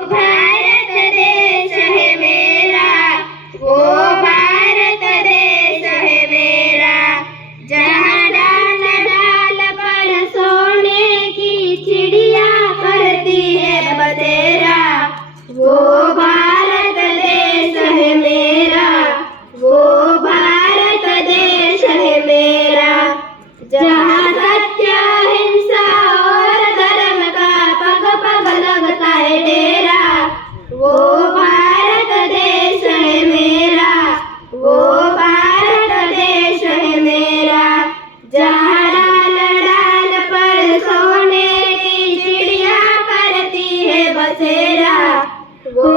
भारत देश है मेरा, वो भारत देश है मेरा, जहाँ डाल डाल पर सोने की चिड़िया करती है बसेरा। वो भारत देश है मेरा, वो भारत देश है मेरा, जहाँ सत्य हिंसा और धर्म का पग पग लगता है डेरा। वो भारत देश है मेरा, वो भारत देश है मेरा, जहाँ डाल डाल पर सोने की चिड़िया करती है बसेरा। वो